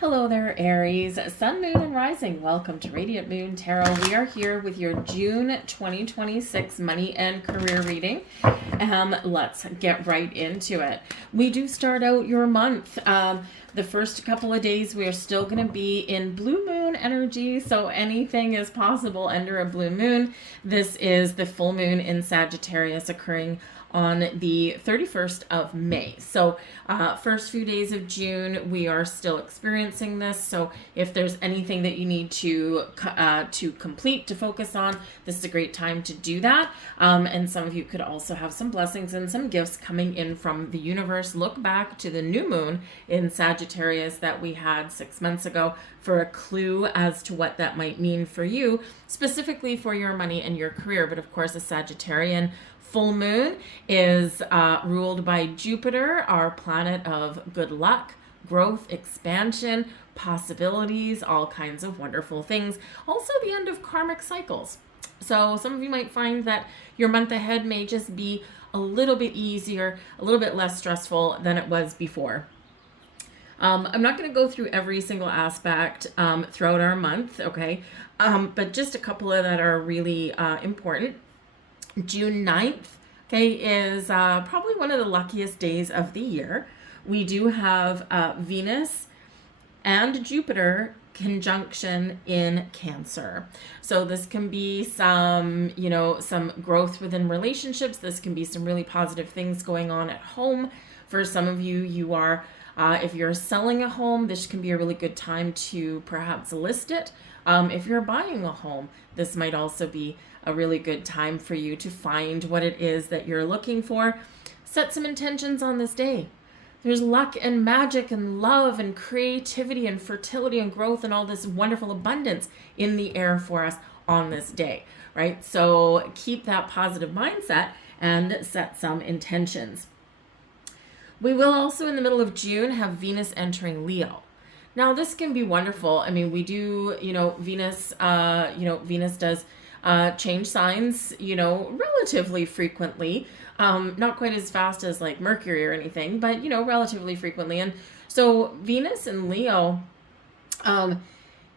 Hello there, Aries, Sun, Moon, and Rising. Welcome to Radiant Moon Tarot. We are here with your June 2026 money and career reading. Let's get right into it. We do start out your month. The first couple of days, we are still going to be in blue moon energy, so anything is possible under a blue moon. This is the full moon in Sagittarius occurring on the 31st of May. So first few days of June, we are still experiencing this. So if there's anything that you need to complete, to focus on, this is a great time to do that. And some of you could also have some blessings and some gifts coming in from the universe. Look back to the new moon in Sagittarius that we had 6 months ago for a clue as to what that might mean for you, specifically for your money and your career. But of course, a Sagittarian full moon is ruled by Jupiter, our planet of good luck, growth, expansion, possibilities, all kinds of wonderful things. Also the end of karmic cycles. So some of you might find that your month ahead may just be a little bit easier, a little bit less stressful than it was before. I'm not going to go through every single aspect throughout our month, okay? But just a couple of that are really important. June 9th, okay, is probably one of the luckiest days of the year. We do have Venus and Jupiter conjunction in Cancer. So this can be some, some growth within relationships. This can be some really positive things going on at home. For some of you, you are, if you're selling a home, this can be a really good time to perhaps list it. If you're buying a home, this might also be a really good time for you to find what it is that you're looking for. Set some intentions on this day. There's luck and magic and love and creativity and fertility and growth and all this wonderful abundance in the air for us on this day, right? So keep that positive mindset and set some intentions. We will also, in the middle of June, have Venus entering Leo. Now, this can be wonderful. I mean, we do, Venus does change signs, relatively frequently, not quite as fast as like Mercury or anything, but, relatively frequently. And so Venus in Leo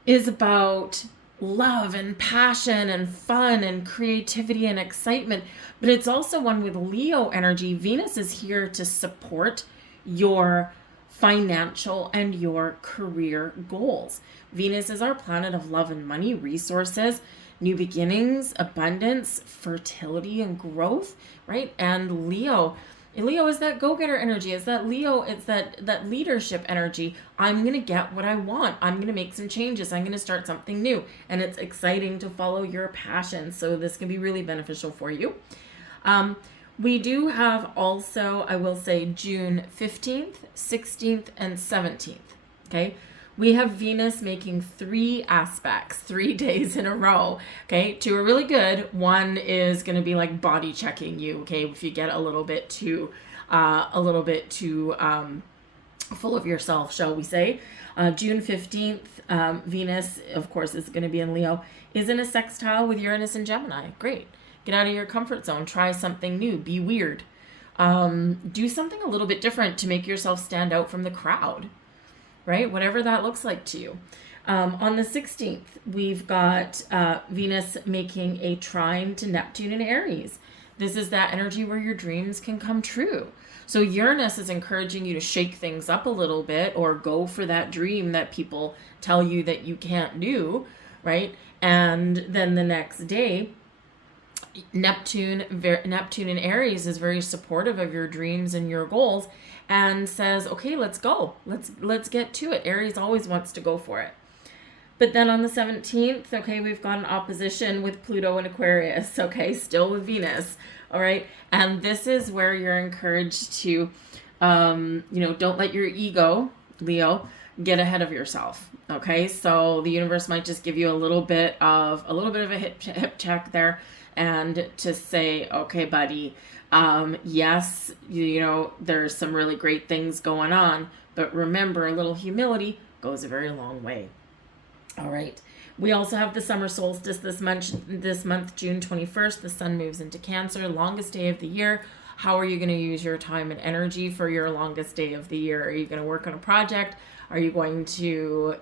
is about love and passion and fun and creativity and excitement, but it's also one with Leo energy. Venus is here to support your financial and your career goals. Venus is our planet of love and money, resources, new beginnings, abundance, fertility, and growth, right? And Leo is that go-getter energy. It's that Leo, it's that leadership energy. I'm going to get what I want. I'm going to make some changes. I'm going to start something new. And it's exciting to follow your passion. So this can be really beneficial for you. We do have also, I will say, June 15th, 16th, and 17th, okay? We have Venus making 3 aspects, 3 days in a row, okay? 2 are really good. 1 is going to be like body checking you, okay? If you get a little bit too full of yourself, shall we say. June 15th, Venus, of course, is going to be in Leo, is in a sextile with Uranus and Gemini. Great. Get out of your comfort zone. Try something new. Be weird. Do something a little bit different to make yourself stand out from the crowd, right? Whatever that looks like to you. On the 16th, we've got Venus making a trine to Neptune and Aries. This is that energy where your dreams can come true. So Uranus is encouraging you to shake things up a little bit or go for that dream that people tell you that you can't do, right? And then the next day, Neptune in Aries is very supportive of your dreams and your goals and says, okay, let's go. Let's get to it. Aries always wants to go for it. But then on the 17th, okay, we've got an opposition with Pluto and Aquarius, okay, still with Venus, all right? And this is where you're encouraged to, don't let your ego, Leo, get ahead of yourself, okay? So the universe might just give you a little bit of a hip check there and to say, okay, buddy, yes, there's some really great things going on, but remember, a little humility goes a very long way. All right. We also have the summer solstice this month, June 21st. The sun moves into Cancer, longest day of the year, How are you going to use your time and energy for your longest day of the year? Are you going to work on a project? Are you going to,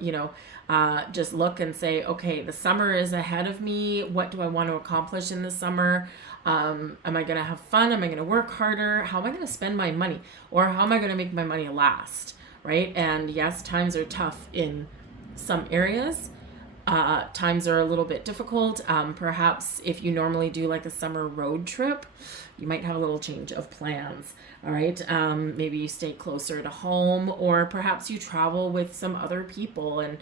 just look and say, okay, the summer is ahead of me. What do I want to accomplish in the summer? Am I going to have fun? Am I going to work harder? How am I going to spend my money? Or how am I going to make my money last? Right? And yes, times are tough in some areas. Times are a little bit difficult. Perhaps if you normally do like a summer road trip, you might have a little change of plans. All right. Maybe you stay closer to home, or perhaps you travel with some other people and,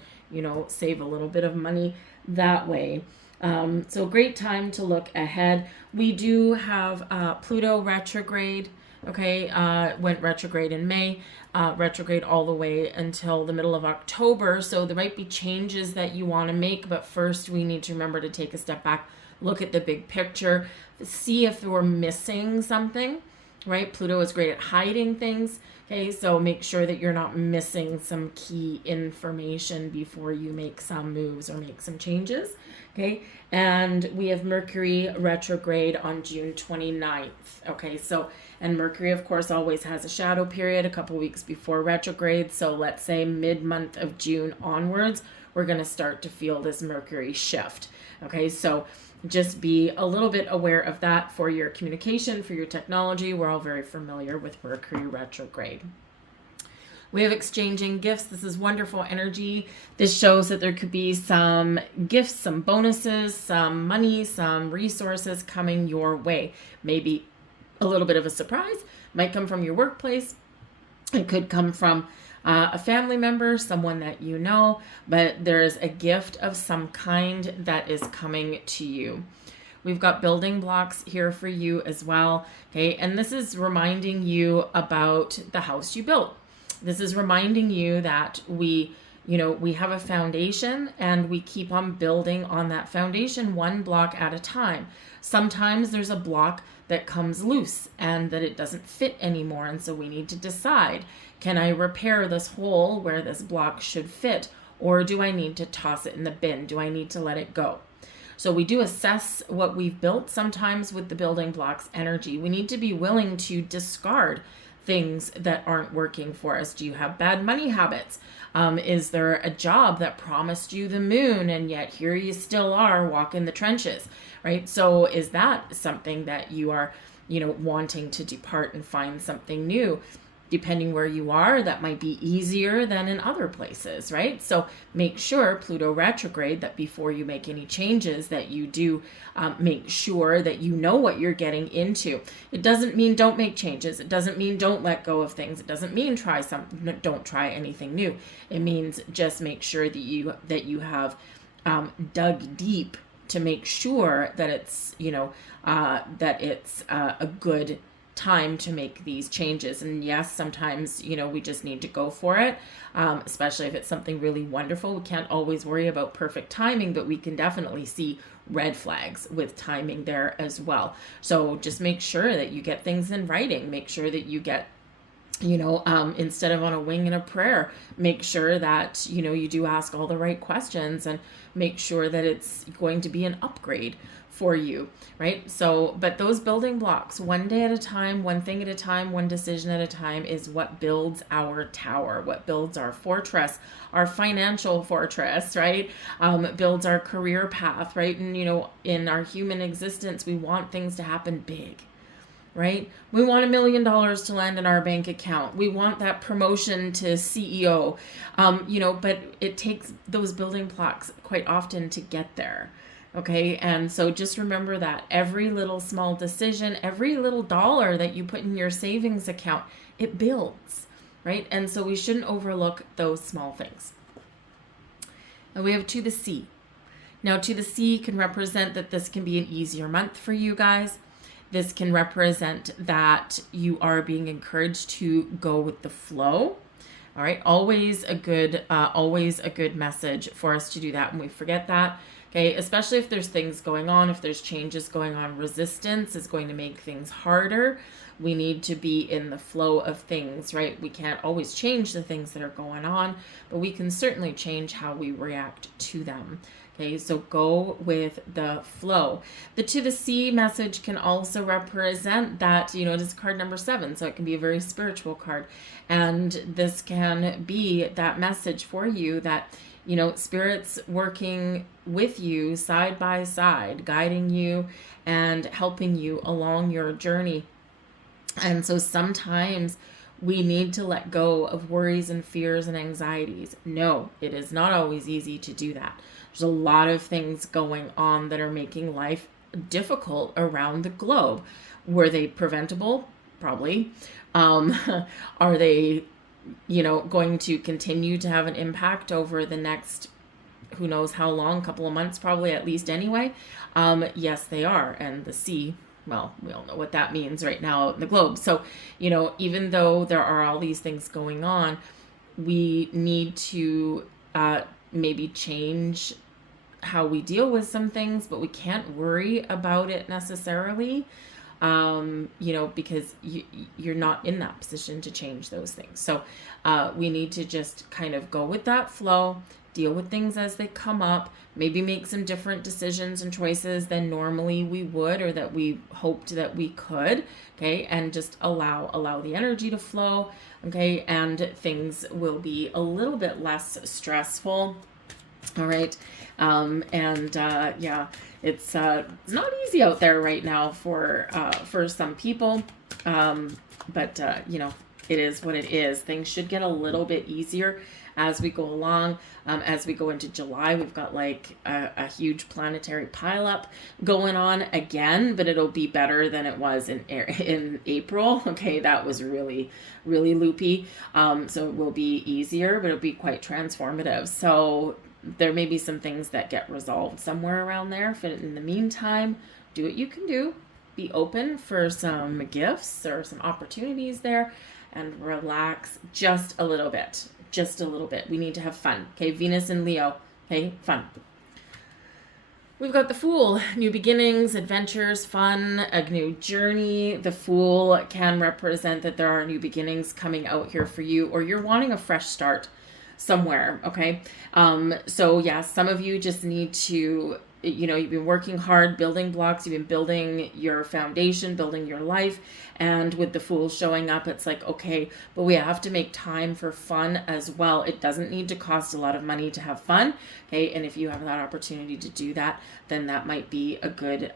save a little bit of money that way. So great time to look ahead. We do have Pluto retrograde. Okay, went retrograde in May, retrograde all the way until the middle of October. So there might be changes that you want to make, but first we need to remember to take a step back, look at the big picture, see if we're missing something, right? Pluto is great at hiding things. Okay, so make sure that you're not missing some key information before you make some moves or make some changes. Okay, and we have Mercury retrograde on June 29th. Okay, so, and Mercury, of course, always has a shadow period a couple weeks before retrograde. So let's say mid-month of June onwards, we're going to start to feel this Mercury shift. Okay, so just be a little bit aware of that for your communication, for your technology. We're all very familiar with Mercury retrograde. We have exchanging gifts. This is wonderful energy. This shows that there could be some gifts, some bonuses, some money, some resources coming your way. Maybe a little bit of a surprise. Might come from your workplace. It could come from a family member, someone that you know, but there's a gift of some kind that is coming to you. We've got building blocks here for you as well. Okay, and this is reminding you about the house you built. This is reminding you that we have a foundation and we keep on building on that foundation one block at a time. Sometimes there's a block that comes loose and that it doesn't fit anymore. And so we need to decide, can I repair this hole where this block should fit? Or do I need to toss it in the bin? Do I need to let it go? So we do assess what we've built sometimes with the building blocks energy. We need to be willing to discard things that aren't working for us. Do you have bad money habits? Is there a job that promised you the moon and yet here you still are walking the trenches, right? So is that something that you are, wanting to depart and find something new? Depending where you are, that might be easier than in other places, right? So make sure, Pluto retrograde, that before you make any changes that you do make sure that you know what you're getting into. It doesn't mean don't make changes. It doesn't mean don't let go of things. It doesn't mean don't try anything new. It means just make sure that you have dug deep to make sure that it's, a good time to make these changes. And yes, sometimes, we just need to go for it, especially if it's something really wonderful. We can't always worry about perfect timing, but we can definitely see red flags with timing there as well. So just make sure that you get things in writing. Make sure that you get, instead of on a wing and a prayer, make sure that, you do ask all the right questions and make sure that it's going to be an upgrade for you, right? So, but those building blocks, one day at a time, one thing at a time, one decision at a time, is what builds our tower, what builds our fortress, our financial fortress, right? Builds our career path, right? And, in our human existence, we want things to happen big, right? We want $1 million to land in our bank account. We want that promotion to CEO, but it takes those building blocks quite often to get there. Okay, and so just remember that every little small decision, every little dollar that you put in your savings account, it builds, right? And so we shouldn't overlook those small things. And we have to the sea. Now, to the sea can represent that this can be an easier month for you guys. This can represent that you are being encouraged to go with the flow. All right, always a good message for us to do that, and we forget that. Okay, especially if there's things going on, if there's changes going on, resistance is going to make things harder. We need to be in the flow of things, right? We can't always change the things that are going on, but we can certainly change how we react to them. Okay, so go with the flow. The to the sea message can also represent that, it is card number 7, so it can be a very spiritual card. And this can be that message for you that, Spirit's working with you side by side, guiding you and helping you along your journey. And so sometimes we need to let go of worries and fears and anxieties. No, it is not always easy to do that. There's a lot of things going on that are making life difficult around the globe. Were they preventable? Probably. Are they, going to continue to have an impact over the next, who knows how long, couple of months probably at least anyway? Yes, they are. And the sea, well, we all know what that means right now out in the globe. So, even though there are all these things going on, we need to maybe change how we deal with some things, but we can't worry about it necessarily, because you're not in that position to change those things. So we need to just kind of go with that flow, deal with things as they come up, maybe make some different decisions and choices than normally we would, or that we hoped that we could, okay, and just allow the energy to flow, okay, and things will be a little bit less stressful. All right. It's not easy out there right now for some people. But it is what it is. Things should get a little bit easier as we go along. As we go into July, we've got like a huge planetary pileup going on again, but it'll be better than it was in April. Okay, that was really, really loopy. So it will be easier, but it'll be quite transformative. So there may be some things that get resolved somewhere around there. But in the meantime, do what you can do. Be open for some gifts or some opportunities there, and relax just a little bit. Just a little bit. We need to have fun. Okay, Venus and Leo. Okay, fun. We've got the Fool. New beginnings, adventures, fun, a new journey. The Fool can represent that there are new beginnings coming out here for you, or you're wanting a fresh start somewhere. Okay. So yeah, some of you just need to, you've been working hard, building blocks, you've been building your foundation, building your life. And with the Fool showing up, it's like, okay, but we have to make time for fun as well. It doesn't need to cost a lot of money to have fun. Okay. And if you have that opportunity to do that, then that might be a good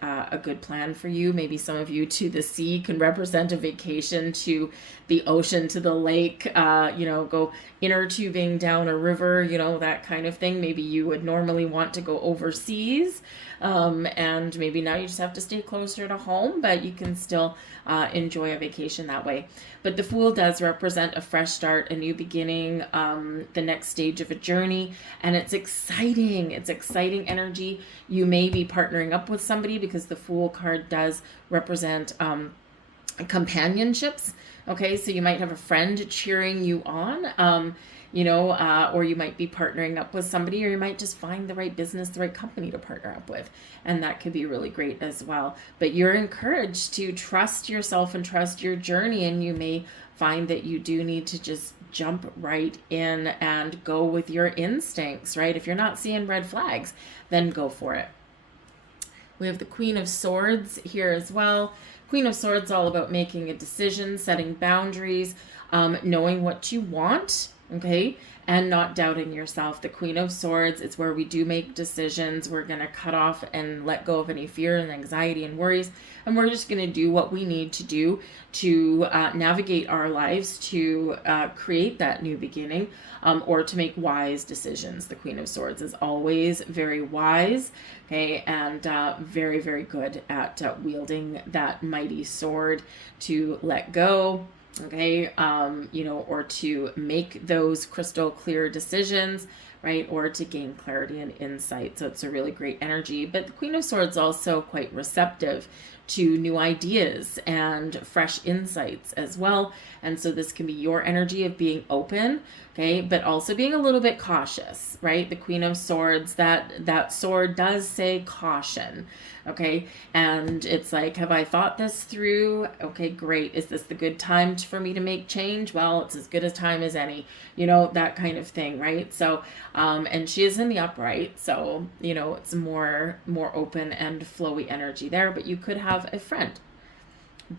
plan for you. Maybe some of you, to the sea can represent a vacation, to the ocean, to the lake, go inner tubing down a river, that kind of thing. Maybe you would normally want to go overseas. And maybe now you just have to stay closer to home, but you can still enjoy a vacation that way. But the Fool does represent a fresh start, a new beginning, the next stage of a journey, and it's exciting. It's exciting energy. You may be partnering up with somebody, because the Fool card does represent companionships. Okay, so you might have a friend cheering you on, or you might be partnering up with somebody, or you might just find the right business, the right company to partner up with. And that could be really great as well. But you're encouraged to trust yourself and trust your journey. And you may find that you do need to just jump right in and go with your instincts, right? If you're not seeing red flags, then go for it. We have the Queen of Swords here as well. Queen of Swords, all about making a decision, setting boundaries, knowing what you want, okay, and not doubting yourself. The Queen of Swords is where we do make decisions. We're going to cut off and let go of any fear and anxiety and worries, and we're just going to do what we need to do to navigate our lives, to create that new beginning, or to make wise decisions. The Queen of Swords is always very wise, okay, and very, very good at wielding that mighty sword to let go, okay, or to make those crystal clear decisions, right, or to gain clarity and insight. So it's a really great energy. But the Queen of Swords also quite receptive. to new ideas and fresh insights as well. And so this can be your energy of being open, okay, but also being a little bit cautious, right? The Queen of Swords, that sword does say caution, okay? And it's like, have I thought this through? Okay, great. Is this the good time for me to make change? Well, it's as good a time as any, that kind of thing, right? So, and she is in the upright, so, it's more open and flowy energy there, but you could have a friend.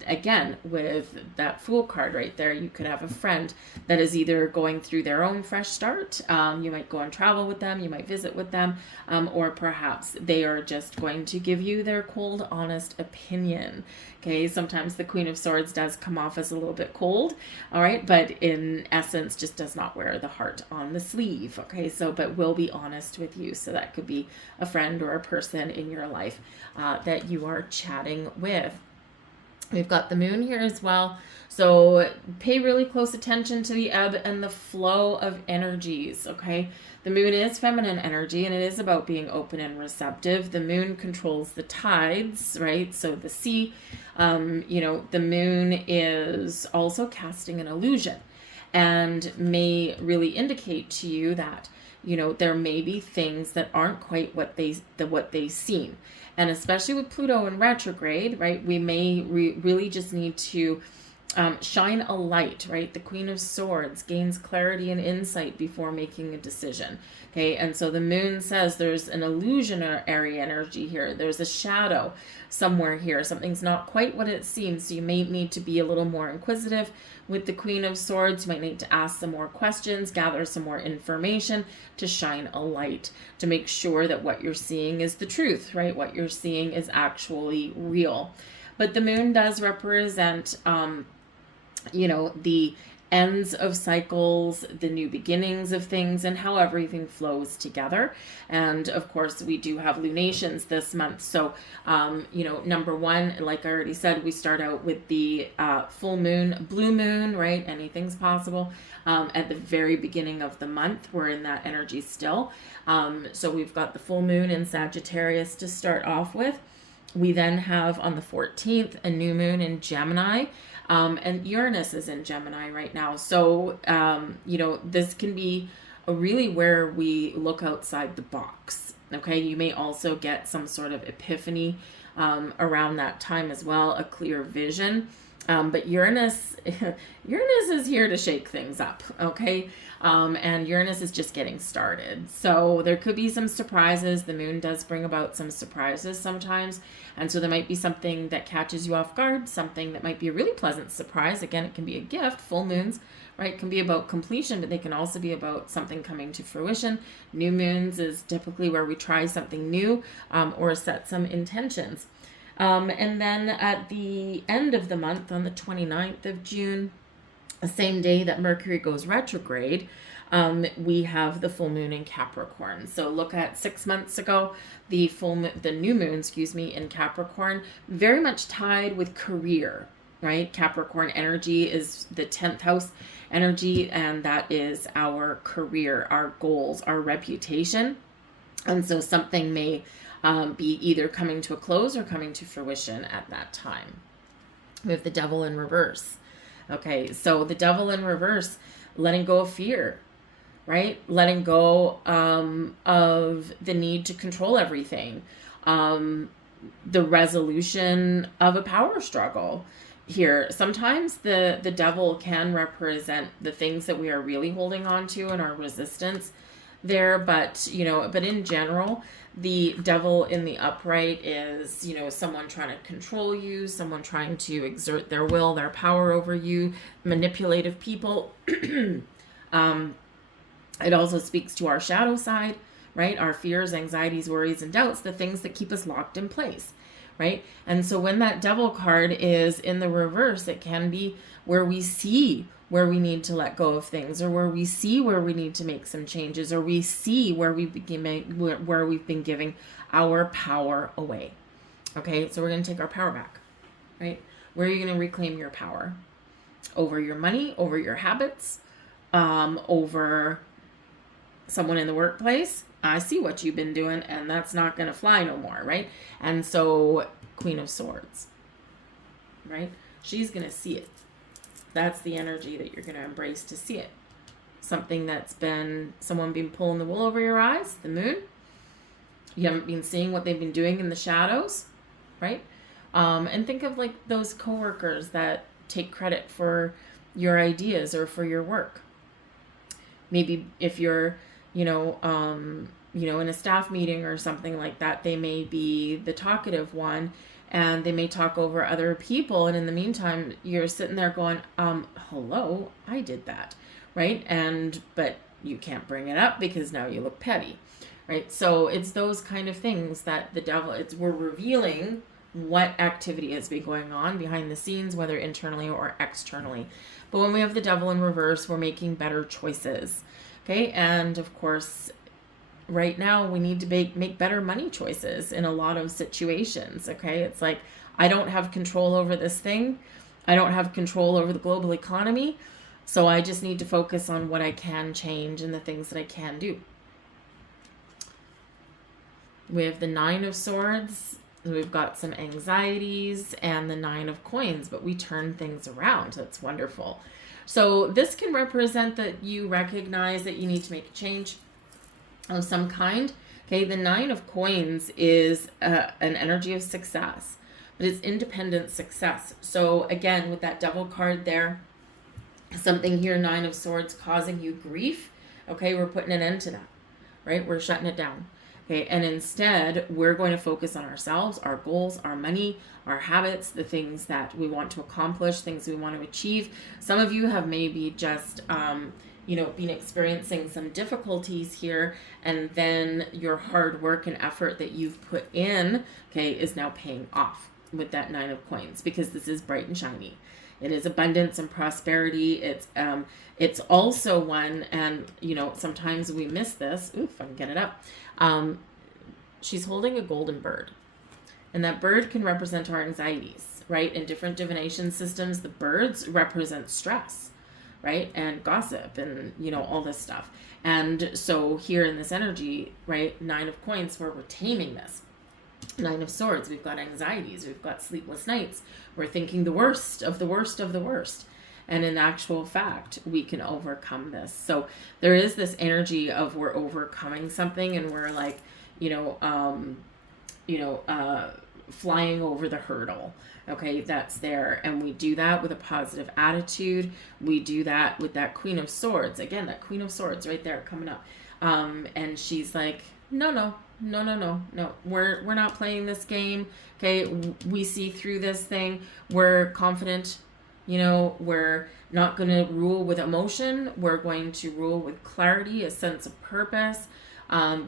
Again, with that Fool card right there, you could have a friend that is either going through their own fresh start. You might go and travel with them, you might visit with them, or perhaps they are just going to give you their cold, honest opinion. Okay, sometimes the Queen of Swords does come off as a little bit cold, all right, but in essence just does not wear the heart on the sleeve. Okay, so but will be honest with you. So that could be a friend or a person in your life that you are chatting with. We've got the moon here as well. So pay really close attention to the ebb and the flow of energies, okay? The moon is feminine energy, and it is about being open and receptive. The moon controls the tides, right? So the sea, the moon is also casting an illusion and may really indicate to you that, there may be things that aren't quite what they seem. And especially with Pluto in retrograde, right, we may really just need to shine a light, right? The Queen of Swords gains clarity and insight before making a decision, okay? And so the moon says there's an illusionary energy here. There's a shadow somewhere here. Something's not quite what it seems. So you may need to be a little more inquisitive with the Queen of Swords. You might need to ask some more questions, gather some more information to shine a light, to make sure that what you're seeing is the truth, right? What you're seeing is actually real. But the moon does represent, the ends of cycles, the new beginnings of things, and how everything flows together. And of course, we do have lunations this month. So, number one, like I already said, we start out with the full moon, blue moon, right? Anything's possible. At the very beginning of the month, we're in that energy still. So we've got the full moon in Sagittarius to start off with. We then have on the 14th a new moon in Gemini, and Uranus is in Gemini right now. So, this can be really where we look outside the box. Okay, you may also get some sort of epiphany around that time as well, a clear vision. But Uranus is here to shake things up, okay? And Uranus is just getting started. So there could be some surprises. The moon does bring about some surprises sometimes. And so there might be something that catches you off guard, something that might be a really pleasant surprise. Again, it can be a gift. Full moons, right, can be about completion, but they can also be about something coming to fruition. New moons is typically where we try something new or set some intentions. And then at the end of the month, on the 29th of June, the same day that Mercury goes retrograde, we have the full moon in Capricorn. So look at 6 months ago, the new moon, in Capricorn, very much tied with career, right? Capricorn energy is the 10th house energy, and that is our career, our goals, our reputation. And so something may be either coming to a close or coming to fruition at that time. We have the devil in reverse. Okay, so the devil in reverse, letting go of fear, right? Letting go of the need to control everything. The resolution of a power struggle here. Sometimes the devil can represent the things that we are really holding on to and our resistance there, but in general, the devil in the upright is, someone trying to control you, someone trying to exert their will, their power over you, manipulative people. It also speaks to our shadow side, right? Our fears, anxieties, worries, and doubts, the things that keep us locked in place, right? And so when that devil card is in the reverse, it can be where we see where we need to let go of things, or where we see where we need to make some changes, or we see where we've been giving our power away. Okay, so we're going to take our power back, right? Where are you going to reclaim your power? Over your money, over your habits, over someone in the workplace. I see what you've been doing, and that's not going to fly no more, right? And so Queen of Swords, right? She's going to see it. That's the energy that you're going to embrace to see it. Something that's been, someone been pulling the wool over your eyes, the moon. You haven't been seeing what they've been doing in the shadows, right? And think of like those coworkers that take credit for your ideas or for your work. Maybe if you're, in a staff meeting or something like that, they may be the talkative one and they may talk over other people. And in the meantime, you're sitting there going, hello, I did that, right? But you can't bring it up because now you look petty, right? So it's those kind of things that the devil, we're revealing what activity has been going on behind the scenes, whether internally or externally. But when we have the devil in reverse, we're making better choices. Okay. And of course, right now we need to make better money choices in a lot of situations. Okay. It's like, I don't have control over this thing. I don't have control over the global economy. So I just need to focus on what I can change and the things that I can do. We have the Nine of Swords. We've got some anxieties and the Nine of Coins, but we turn things around. That's wonderful. So this can represent that you recognize that you need to make a change of some kind. Okay, the Nine of Coins is an energy of success, but it's independent success. So again, with that Devil card there, something here, Nine of Swords, causing you grief. Okay, we're putting an end to that, right? We're shutting it down. Okay, and instead, we're going to focus on ourselves, our goals, our money, our habits, the things that we want to accomplish, things we want to achieve. Some of you have maybe just, been experiencing some difficulties here, and then your hard work and effort that you've put in, okay, is now paying off with that Nine of Coins, because this is bright and shiny. It is abundance and prosperity. It's also one, and sometimes we miss this. Ooh, if I can get it up. She's holding a golden bird, and that bird can represent our anxieties, right? In different divination systems, the birds represent stress, right? And gossip and, all this stuff. And so here in this energy, right, Nine of Coins, where we're taming this. Nine of Swords, we've got anxieties, we've got sleepless nights, we're thinking the worst of the worst of the worst. And in actual fact, we can overcome this. So there is this energy of we're overcoming something, and we're like, flying over the hurdle. Okay, that's there. And we do that with a positive attitude. We do that with that Queen of Swords. Again, that Queen of Swords right there coming up. And she's like, no. We're not playing this game. Okay, we see through this thing. We're confident. We're not going to rule with emotion. We're going to rule with clarity, a sense of purpose,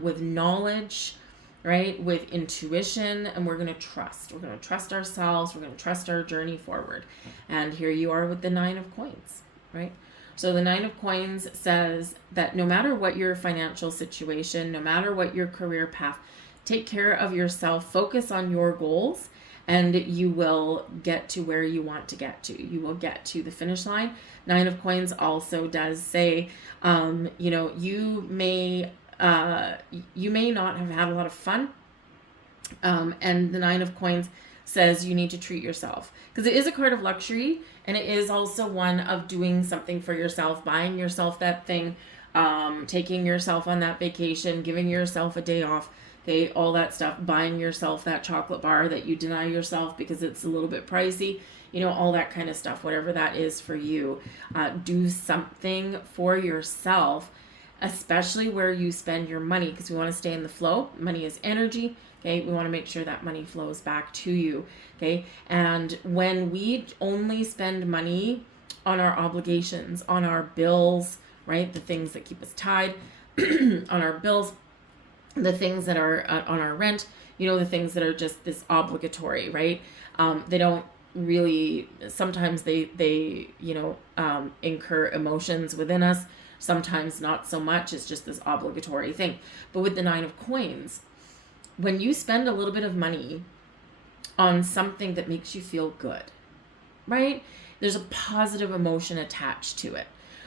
with knowledge, right? With intuition, and we're going to trust. We're going to trust ourselves. We're going to trust our journey forward. And here you are with the Nine of Coins, right? So the Nine of Coins says that no matter what your financial situation, no matter what your career path, take care of yourself, focus on your goals, and you will get to where you want to get to. You will get to the finish line. Nine of Coins also does say, you may not have had a lot of fun. And the Nine of Coins says you need to treat yourself, because it is a card of luxury, and it is also one of doing something for yourself, buying yourself that thing, taking yourself on that vacation, giving yourself a day off, okay, all that stuff, buying yourself that chocolate bar that you deny yourself because it's a little bit pricey, all that kind of stuff, whatever that is for you. Do something for yourself, especially where you spend your money, because we want to stay in the flow. Money is energy. Okay, we want to make sure that money flows back to you. Okay, and when we only spend money on our obligations, on our bills, right, the things that keep us tied, on our bills, the things that are on our rent, the things that are just this obligatory, right? They don't really, sometimes they incur emotions within us. Sometimes not so much. It's just this obligatory thing. But with the Nine of Coins, when you spend a little bit of money on something that makes you feel good, right? There's a positive emotion attached to it.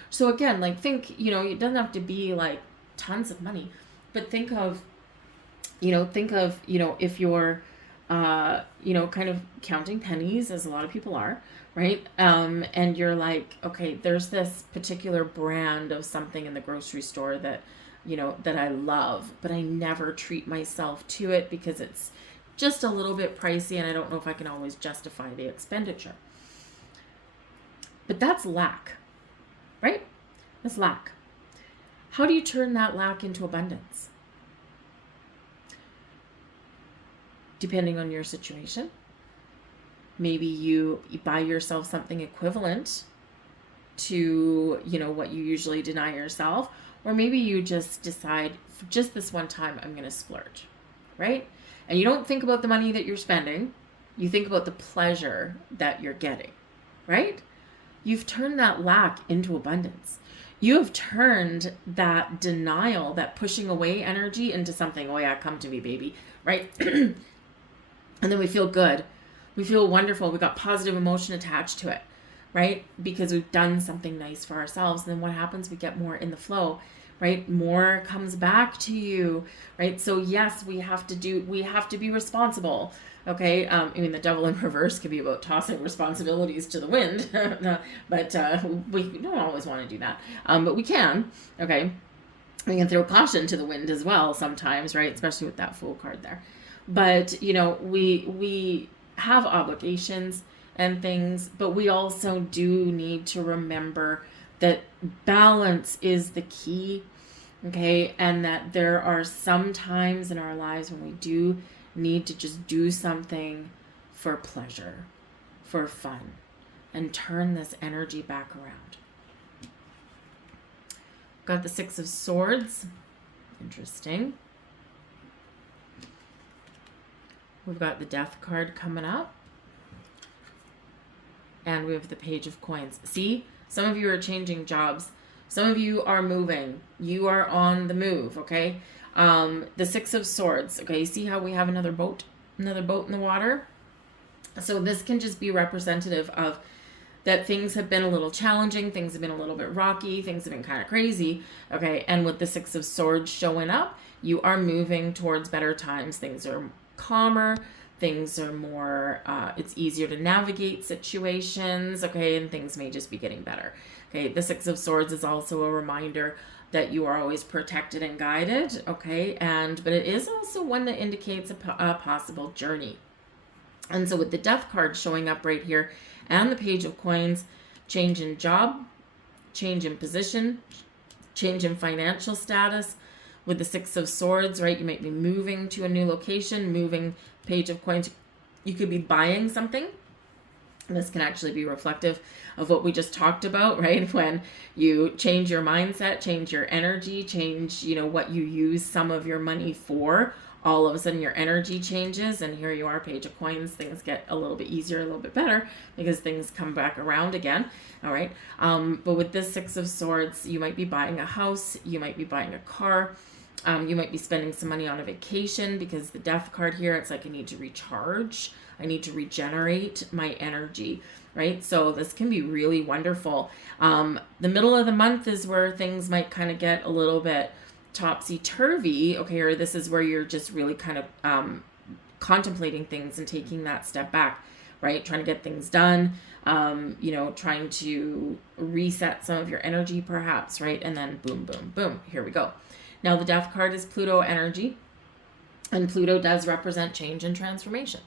So again, like think, it doesn't have to be like tons of money, but think of, if you're, kind of counting pennies, as a lot of people are, right? And you're like, okay, there's this particular brand of something in the grocery store that, that I love, but I never treat myself to it because it's just a little bit pricey and I don't know if I can always justify the expenditure. But that's lack, right? That's lack. How do you turn that lack into abundance? Depending on your situation, maybe you buy yourself something equivalent to, what you usually deny yourself, or maybe you just decide, just this one time, I'm going to splurge, right? And you don't think about the money that you're spending. You think about the pleasure that you're getting, right? You've turned that lack into abundance. You have turned that denial, that pushing away energy into something, oh yeah, come to me, baby, right? And then we feel good. We feel wonderful. We got positive emotion attached to it, right? Because we've done something nice for ourselves. And then what happens? We get more in the flow, right? More comes back to you, right? So yes, we have to be responsible. Okay. The devil in reverse could be about tossing responsibilities to the wind, but we don't always want to do that. But we can, okay. We can throw caution to the wind as well sometimes, right? Especially with that Fool card there. But, we have obligations and things, but we also do need to remember that balance is the key, okay? And that there are some times in our lives when we do need to just do something for pleasure, for fun, and turn this energy back around. Got the Six of Swords. Interesting. We've got the Death card coming up. And we have the Page of Coins. See, some of you are changing jobs. Some of you are moving. You are on the move, okay? The Six of Swords, okay? See how we have another boat in the water? So this can just be representative of that things have been a little challenging, things have been a little bit rocky, things have been kind of crazy, okay? And with the Six of Swords showing up, you are moving towards better times. Things are calmer, things are more, it's easier to navigate situations, okay, and things may just be getting better. Okay, the Six of Swords is also a reminder that you are always protected and guided, okay, but it is also one that indicates a possible journey. And so with the Death card showing up right here and the Page of Coins, change in job, change in position, change in financial status. With the Six of Swords, right, you might be moving to a new location, moving. Page of Coins, you could be buying something. This can actually be reflective of what we just talked about, right? When you change your mindset, change your energy, change, what you use some of your money for, all of a sudden your energy changes, and here you are, Page of Coins. Things get a little bit easier, a little bit better, because things come back around again, all right? But with this Six of Swords, you might be buying a house, you might be buying a car, you might be spending some money on a vacation, because the Death card here, it's like I need to recharge. I need to regenerate my energy, right? So this can be really wonderful. The middle of the month is where things might kind of get a little bit topsy-turvy, okay? Or this is where you're just really kind of contemplating things and taking that step back, right? Trying to get things done, trying to reset some of your energy perhaps, right? And then boom, boom, boom, here we go. Now, the Death card is Pluto energy, and Pluto does represent change and transformation.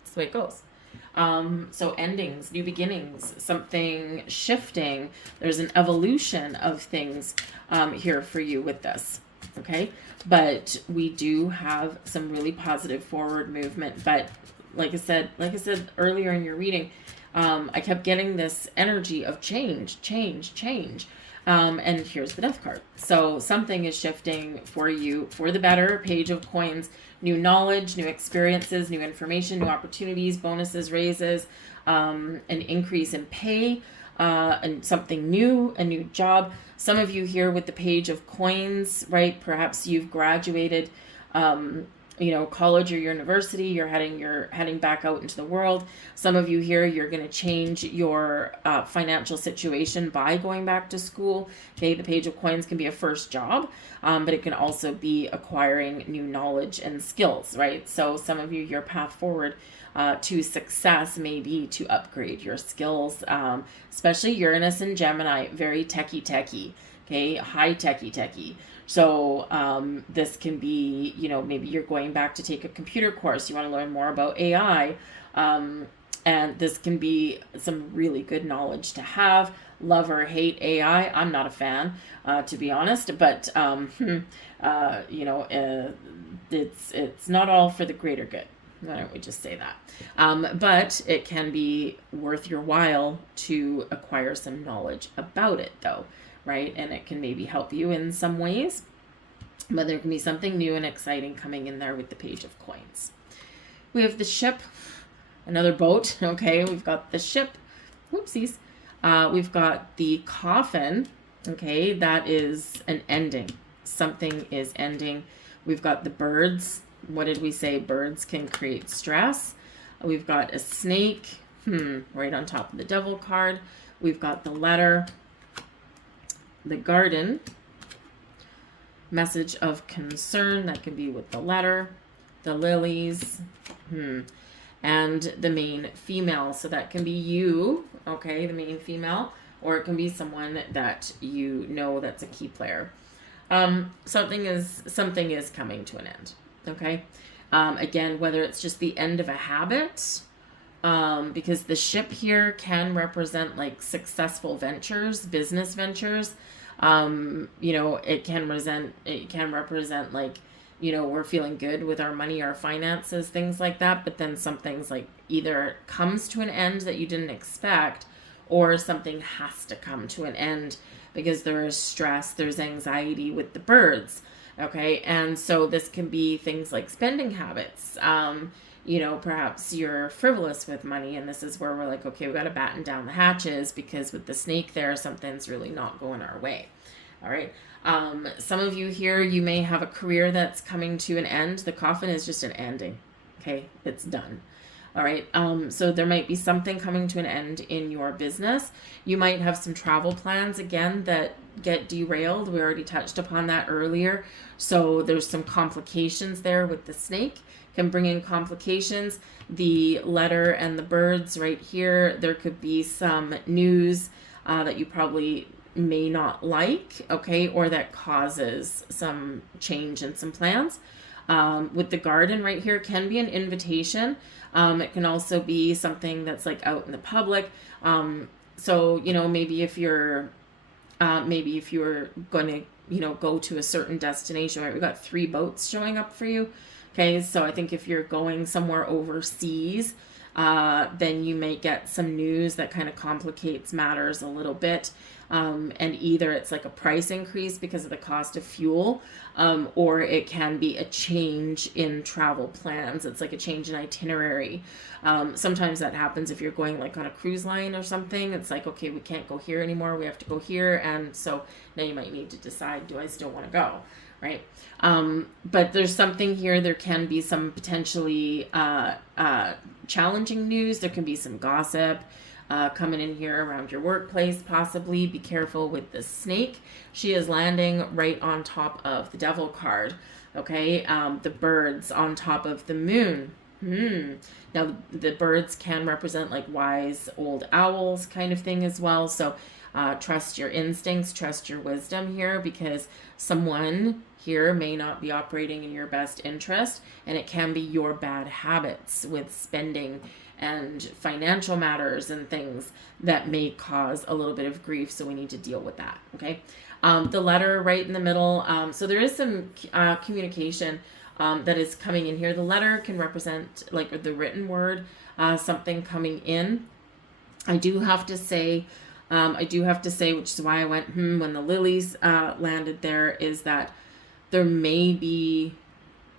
That's the way it goes. So endings, new beginnings, something shifting. There's an evolution of things here for you with this, okay? But we do have some really positive forward movement. But like I said earlier in your reading, I kept getting this energy of change. And here's the Death card. So something is shifting for you for the better. Page of Coins, new knowledge, new experiences, new information, new opportunities, bonuses, raises, an increase in pay, and something new, a new job. Some of you here with the Page of Coins, right? Perhaps you've graduated college or university, you're heading back out into the world. Some of you here, you're going to change your financial situation by going back to school. Okay, the Page of Coins can be a first job, but it can also be acquiring new knowledge and skills, right? So some of you, your path forward to success may be to upgrade your skills, especially Uranus and Gemini, very techie, okay, high techie. So this can be, maybe you're going back to take a computer course. You want to learn more about AI. And this can be some really good knowledge to have. Love or hate AI. I'm not a fan, to be honest, but, it's not all for the greater good. Why don't we just say that? But it can be worth your while to acquire some knowledge about it, though. Right? And it can maybe help you in some ways, but there can be something new and exciting coming in there with the Page of Coins. We have the ship, another boat. Okay. We've got the ship. Whoopsies. We've got the coffin. Okay. That is an ending. Something is ending. We've got the birds. What did we say? Birds can create stress. We've got a snake, right on top of the devil card. We've got the letter, the garden, message of concern, that can be with the letter, the lilies, and the main female. So that can be you, okay, the main female, or it can be someone that that's a key player. Something is coming to an end, okay? Again, whether it's just the end of a habit, because the ship here can represent like successful ventures, business ventures. It can represent like, we're feeling good with our money, our finances, things like that. But then something's like either comes to an end that you didn't expect, or something has to come to an end because there is stress, there's anxiety with the birds. Okay. And so this can be things like spending habits. Perhaps you're frivolous with money, and this is where we're like, okay, we got to batten down the hatches because with the snake there, something's really not going our way. All right. Some of you here, you may have a career that's coming to an end. The coffin is just an ending. Okay. It's done. All right. So there might be something coming to an end in your business. You might have some travel plans again that get derailed. We already touched upon that earlier. So there's some complications there with the snake, can bring in complications. The letter and the birds right here, there could be some news that you probably may not like, okay, or that causes some change in some plans. With the garden right here, can be an invitation. It can also be something that's like out in the public. So, maybe if you're going to, go to a certain destination, right? We've got 3 boats showing up for you. Okay. So I think if you're going somewhere overseas, then you may get some news that kind of complicates matters a little bit. And either it's like a price increase because of the cost of fuel, or it can be a change in travel plans. It's like a change in itinerary. Sometimes that happens if you're going like on a cruise line or something. It's like, okay, we can't go here anymore. We have to go here. And so now you might need to decide, do I still want to go? Right. But there's something here. There can be some potentially challenging news. There can be some gossip coming in here around your workplace, possibly. Be careful with the snake. She is landing right on top of the devil card. Okay. The birds on top of the moon. Now the birds can represent like wise old owls kind of thing as well. So trust your instincts, trust your wisdom here, because someone here may not be operating in your best interest, and it can be your bad habits with spending and financial matters and things that may cause a little bit of grief. So we need to deal with that. Okay. The letter right in the middle. So there is some communication that is coming in here. The letter can represent like the written word, something coming in. I do have to say, which is why I went, when the lilies landed there, is that there may be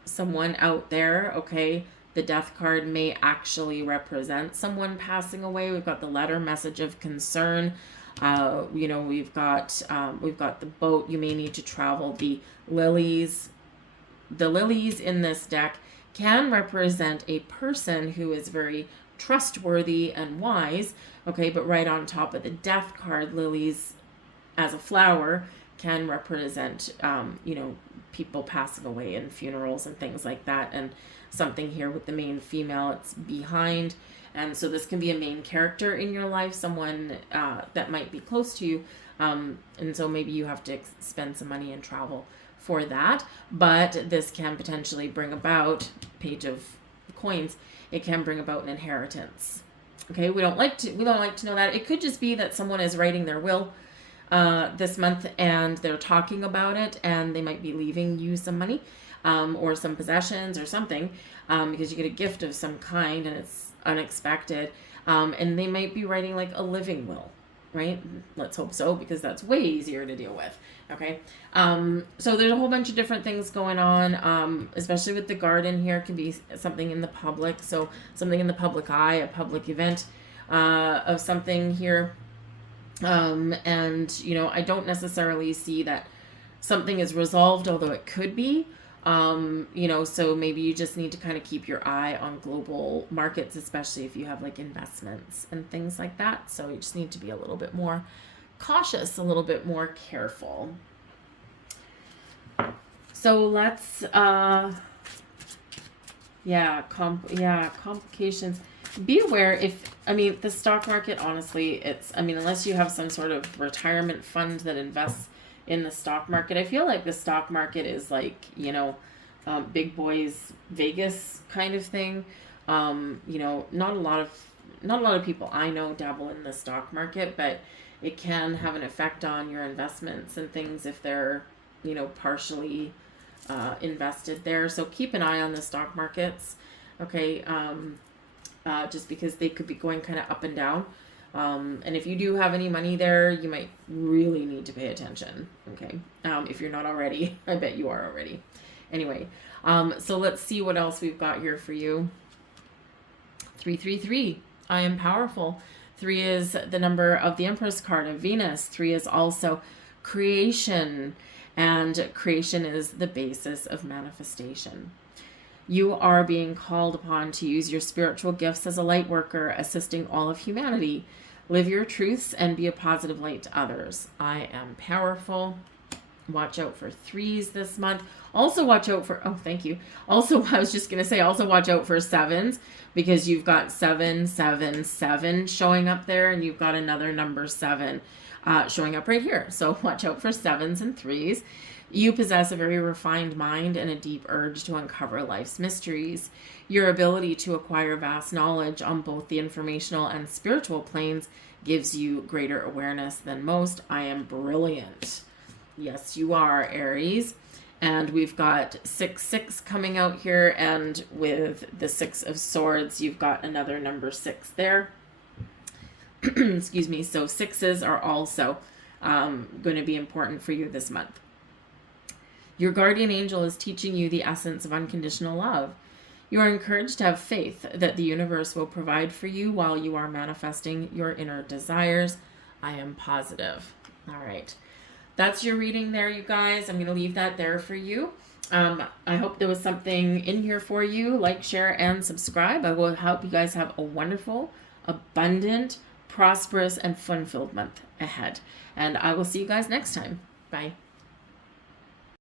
someone out there, okay? The death card may actually represent someone passing away. We've got the letter, message of concern. We've got the boat. You may need to travel. The lilies in this deck can represent a person who is very trustworthy and wise, okay, but right on top of the Death card, lilies as a flower can represent, people passing away and funerals and things like that. And something here with the main female, it's behind. And so this can be a main character in your life, someone that might be close to you. And so maybe you have to spend some money and travel for that. But this can potentially bring about, Page of Coins, it can bring about an inheritance. Okay, we don't like to know that. It could just be that someone is writing their will this month and they're talking about it, and they might be leaving you some money or some possessions or something, because you get a gift of some kind and it's unexpected, and they might be writing like a living will, right? Let's hope so, because that's way easier to deal with. Okay, so there's a whole bunch of different things going on, especially with the garden here. It can be something in the public, so something in the public eye, a public event of something here. And I don't necessarily see that something is resolved, although it could be. So maybe you just need to kind of keep your eye on global markets, especially if you have like investments and things like that. So you just need to be a little bit more cautious, a little bit more careful. So let's, complications. Be aware the stock market, honestly, unless you have some sort of retirement fund that invests in the stock market, I feel like the stock market is like, big boys Vegas kind of thing. Not a lot of people I know dabble in the stock market, but it can have an effect on your investments and things if they're, partially invested there. So keep an eye on the stock markets. Okay. Just because they could be going kind of up and down. And if you do have any money there, you might really need to pay attention. Okay. If you're not already, I bet you are already. Anyway, so let's see what else we've got here for you. 333. I am powerful. 3 is the number of the Empress card of Venus. 3 is also creation, and creation is the basis of manifestation. You are being called upon to use your spiritual gifts as a light worker, assisting all of humanity. Live your truths and be a positive light to others. I am powerful. Watch out for 3s this month. Also watch out for, thank you. Also, I was just going to say, also watch out for 7s, because you've got 777 showing up there, and you've got another number 7 showing up right here. So watch out for 7s and 3s. You possess a very refined mind and a deep urge to uncover life's mysteries. Your ability to acquire vast knowledge on both the informational and spiritual planes gives you greater awareness than most. I am brilliant. Yes, you are, Aries. And we've got 6 coming out here, and with the 6 of Swords, you've got another number 6 there. Excuse me. So 6s are also going to be important for you this month. Your guardian angel is teaching you the essence of unconditional love. You are encouraged to have faith that the universe will provide for you while you are manifesting your inner desires. I am positive. All right. That's your reading there, you guys. I'm going to leave that there for you. I hope there was something in here for you. Like, share, and subscribe. I will help you guys have a wonderful, abundant, prosperous, and fun-filled month ahead. And I will see you guys next time. Bye.